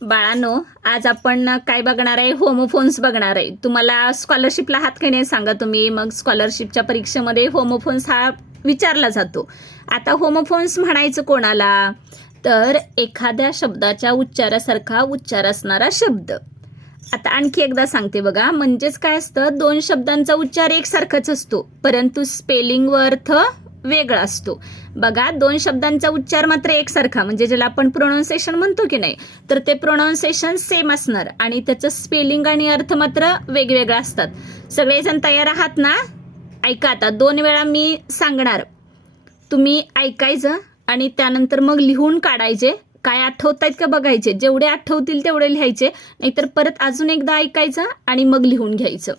बाळांनो, आज आपण काय बघणार आहे? होमोफोन्स बघणार आहे. तुम्हाला स्कॉलरशिपला हात का नाही सांगा तुम्ही. मग स्कॉलरशिपच्या परीक्षेमध्ये होमोफोन्स हा विचारला जातो. आता होमोफोन्स म्हणायचं कोणाला? तर एखाद्या शब्दाच्या उच्चारासारखा उच्चार असणारा शब्द. आता आणखी एकदा सांगते बघा. म्हणजेच काय असतं, दोन शब्दांचा उच्चार एकसारखाच असतो, परंतु स्पेलिंग व अर्थ वेगळा असतो. बघा, दोन शब्दांचा उच्चार मात्र एकसारखा, म्हणजे ज्याला आपण प्रोनाउन्सिएशन म्हणतो की नाही, तर ते प्रोनाउन्सिएशन सेम असणार आणि त्याचं स्पेलिंग आणि अर्थ मात्र वेगवेगळा असतात. सगळेजण तयार आहात ना? ऐका, आता 2 वेळा मी सांगणार, तुम्ही ऐकायचं आणि त्यानंतर मग लिहून काढायचे. काय आठवत आहेत का बघायचे. जेवढे आठवतील तेवढे लिहायचे, नाहीतर परत अजून एकदा ऐकायचं आणि मग लिहून घ्यायचं.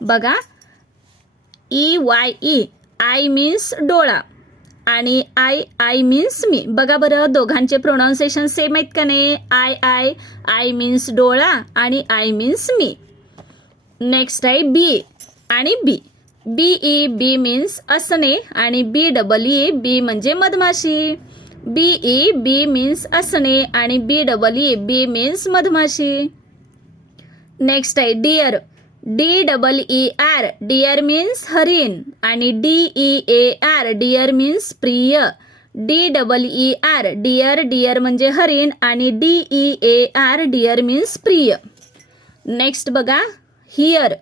बघा, EYE आय मीन्स डोळा आणि आय मीन्स मी. बघा बरं, दोघांचे प्रोनाउन्सिएशन सेम आहेत का नाही? आय मीन्स डोळा आणि आय मीन्स मी. नेक्स्ट आहे बी आणि बी. बी मीन्स असणे आणि बी म्हणजे मधमाशी. बी मीन्स असणे आणि बी मीन्स मधमाशी. नेक्स्ट आहे डिअर. DEER डिअर मीन्स हरिण आणि DEAR डिअर मीन्स प्रिय. DEER डिअर म्हणजे हरिण आणि DEAR डिअर मीन्स प्रिय. नेक्स्ट बघा, हिअर.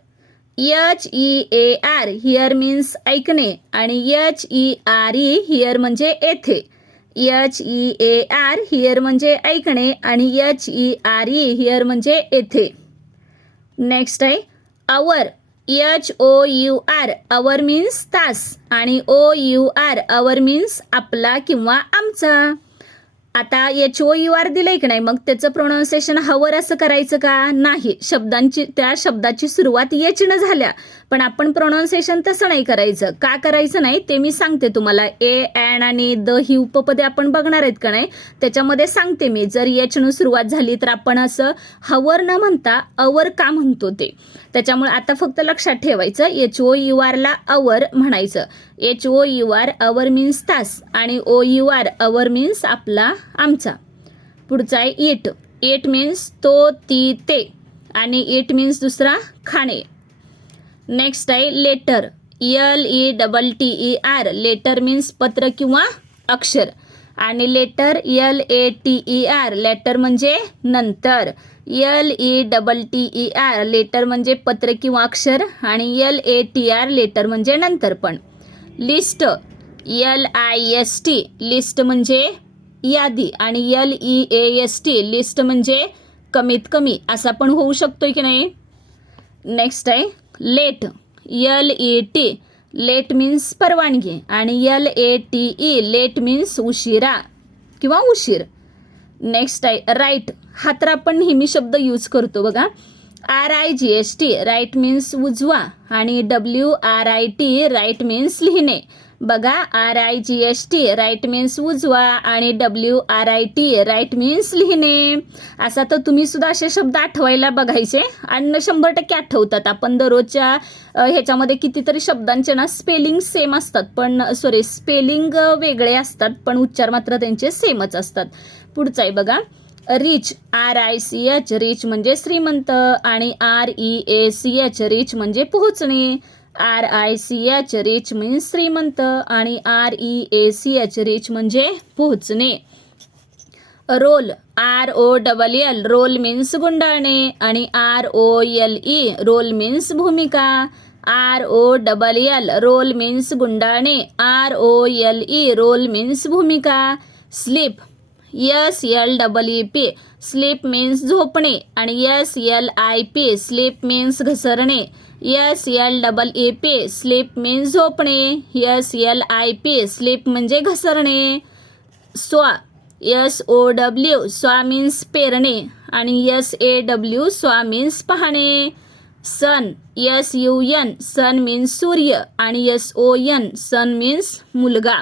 HEAR हिअर मीन्स ऐकणे आणि HERE हिअर म्हणजे येथे. HEAR हिअर म्हणजे ऐकणे आणि HERE हिअर म्हणजे येथे. नेक्स्ट आहे आवर. HOUR आवर मीन्स तास आणि OUR आवर मीन्स आपला किंवा आमचा. आता HOUR दिलंय की नाही, मग त्याचं प्रोनाउन्सिएशन हवर असं करायचं का? नाही. त्या शब्दाची सुरुवात न झाल्या, पण आपण प्रोनाउन्सिएशन तसं नाही करायचं. का करायचं नाही ते मी सांगते तुम्हाला. एन आणि द ही उपपदे आपण बघणार आहेत का नाही, त्याच्यामध्ये सांगते मी. जर न सुरुवात झाली तर आपण असं हवर न म्हणता अवर का म्हणतो ते. त्याच्यामुळे आता फक्त लक्षात ठेवायचं, HOUR ला अवर म्हणायचं. HOUR अवर मीन्स तास आणि OUR अवर मीन्स आपला आमचा. पुढचा आहे इट. इट मीन्स तो ती ते आणि इट मीन्स दुसरा खाणे. नेक्स्ट आहे लेटर. LETTER लेटर मीन्स पत्र किंवा अक्षर आणि लेटर LATER लेटर म्हणजे नंतर. LETTER लेटर म्हणजे पत्र किंवा अक्षर आणि LATR लेटर म्हणजे नंतर पण. लिस्ट. LIST लिस्ट म्हणजे यादी आणि LEAST लिस्ट म्हणजे कमीत कमी, असा पण होऊ शकतोय की नाही. नेक्स्ट आहे लेट. LET लेट मीन्स परवानगी आणि LATE लेट मीन्स उशिरा किंवा उशीर. नेक्स्ट आहे राईट. हा तर आपण नेहमी शब्द यूज करतो बघा. RIGHT राईट मीन्स उजवा आणि WRIT राईट मीन्स लिहिणे. बघा, RIGHT राईट मीन्स उजवा आणि WRIT राईट मीन्स लिहिणे. असा तर तुम्ही सुद्धा असे शब्द आठवायला बघायचे आणि 100% आठवतात. आपण दररोजच्या ह्याच्यामध्ये कितीतरी शब्दांचे ना स्पेलिंग सेम असतात, पण स्पेलिंग वेगळे असतात, पण उच्चार मात्र त्यांचे सेमच असतात. पुढचं आहे बघा रिच. RICH रिच म्हणजे श्रीमंत आणि REACH रिच म्हणजे पोहोचणे. RICH रिच मीन्स श्रीमंत आणि REACH रिच म्हणजे पोहोचणे. रोल. ROLL रोल मीन्स गुंडाळणे आणि ROLE रोल मीन्स भूमिका. ROLL रोल मीन्स गुंडाळणे. ROLE रोल मीन्स भूमिका. स्लीप. SLEEP स्लीप मीन्स झोपणे आणि SLIP स्लीप मीन्स घसरणे. SLEEP स्लीप मीन्स झोपणे. SLIP स्लीप म्हणजे घसरणे. स्वा. SOW स्वा मीन्स पेरणे आणि SAW स्वा मीन्स पाहणे. सन. SUN सन मीन्स सूर्य आणि SON सन मीन्स मुलगा.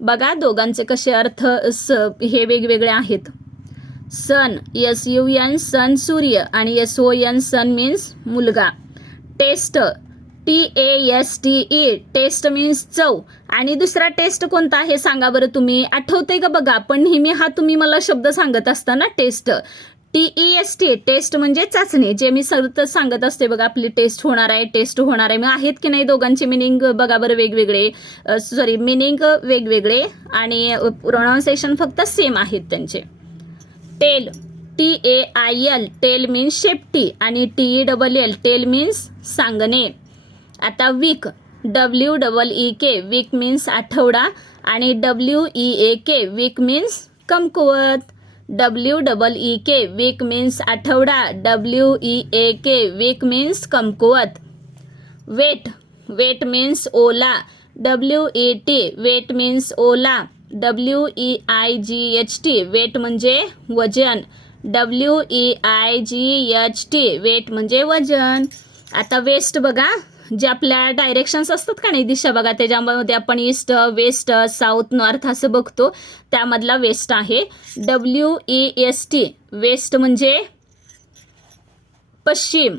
बघा, दोघांचे कसे अर्थ हे वेगवेगळे आहेत. सन SUN सन सूर्य आणि SON सन मीन्स मुलगा. टेस्ट. TASTE टेस्ट मीन्स चव आणि दुसरा टेस्ट कोणता आहे सांगा बरं तुम्ही. आठवते का बघा, पण नेहमी हा तुम्ही मला शब्द सांगत असता ना टेस्ट. TEST टेस्ट म्हणजे चाचणी, जे मी सतत सांगत असते बघा, आपली टेस्ट होणार आहे. मग आहेत की नाही दोघांचे मिनिंग बघा बरं वेगवेगळे, मिनिंग वेगवेगळे आणि प्रोनाउन्सिएशन फक्त सेम आहेत त्यांचे. टेल TAIL टेल मीन्स शेपटी आणि TELL टेल मीन्स सांगणे. आता वीक WEEK वीक मीन्स आठवडा आणि WEAK वीक मीन्स कमकुवत. WEEK वीक मीन्स आठवडा, WEAK वीक मीन्स कमकुवत. वेट मीन्स ओला, WET वेट मीन्स ओला, WEIGHT वेट म्हणजे वजन, WEIGHT वेट म्हणजे वजन. आता वेस्ट बघा, जे आपल्या डायरेक्शन्स असतात का नाही, दिशा बघा, त्याच्यामध्ये आपण ईस्ट, वेस्ट, साऊथ, नॉर्थ असं बघतो, त्यामधला वेस्ट आहे. WEST वेस्ट म्हणजे पश्चिम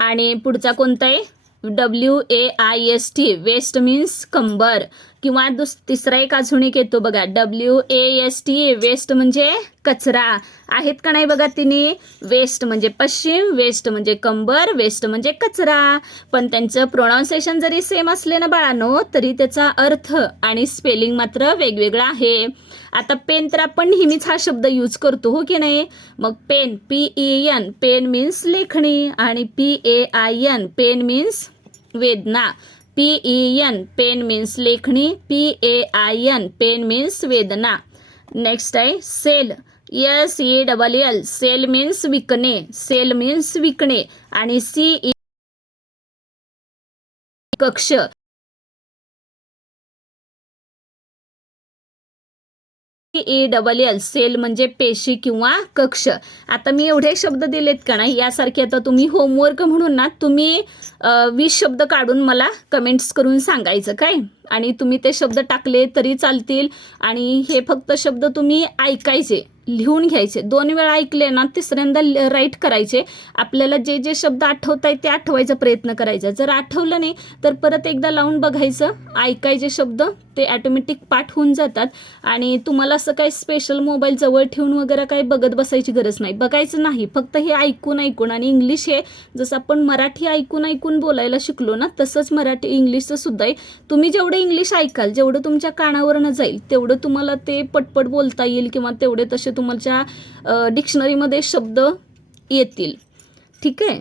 आणि पुढचा कोणता आहे WAIST वेस्ट मीन्स कंबर. किंवा तिसरा एक अजून एक येतो बघा WAST वेस्ट म्हणजे कचरा. आहेत का नाही बघा तिने, वेस्ट म्हणजे पश्चिम, वेस्ट म्हणजे कंबर, वेस्ट म्हणजे कचरा. पण त्यांचं प्रोनाउन्सिएशन जरी सेम असले ना बाळांनो, तरी त्याचा अर्थ आणि स्पेलिंग मात्र वेगवेगळा आहे. आता पेन तर आपण नेहमीच हा शब्द यूज करतो, हो की नाही. मग पेन PEN पेन मीन्स लेखणी आणि PAIN पेन मीन्स वेदना. PEN पेन मीन्स लेखणी, PAIN पेन मीन्स वेदना. नेक्स्ट आहे सेल SELL सेल मीन्स विकणे आणि CE कक्ष. ELL सेल म्हणजे पेशी किंवा कक्ष. आता मी एवढे शब्द दिलेत का नाही, यासारखे आता तुम्ही होमवर्क म्हणून ना तुम्ही 20 शब्द काढून मला कमेंट्स करून सांगायचं काय, आणि तुम्ही ते शब्द टाकले तरी चालतील. आणि हे फक्त शब्द तुम्ही ऐकायचे, लिहून घ्यायचे, 2 वेळा ऐकले ना तिसऱ्यांदा राईट करायचे. आपल्याला जे जे शब्द आठवत आहेत ते आठवायचा प्रयत्न करायचा. जर आठवलं नाही तर परत एकदा लावून बघायचं, ऐकायचे शब्द, ते ॲटोमॅटिक पाठ होऊन जातात. आणि तुम्हाला असं काही स्पेशल मोबाईल जवळ ठेवून वगैरे काही बघत बसायची गरज नाही, बघायचं नाही, फक्त हे ऐकून. आणि इंग्लिश हे जसं आपण मराठी ऐकून बोलायला शिकलो ना, तसंच मराठी इंग्लिशचं सुद्धा आहे. तुम्ही जेवढं इंग्लिश ऐकाल, जेवढं तुमच्या कानावरनं जाईल, तेवढं तुम्हाला ते पटपट बोलता येईल किंवा तेवढे तसे तुमच्या डिक्शनरीमध्ये शब्द येतील. ठीक आहे.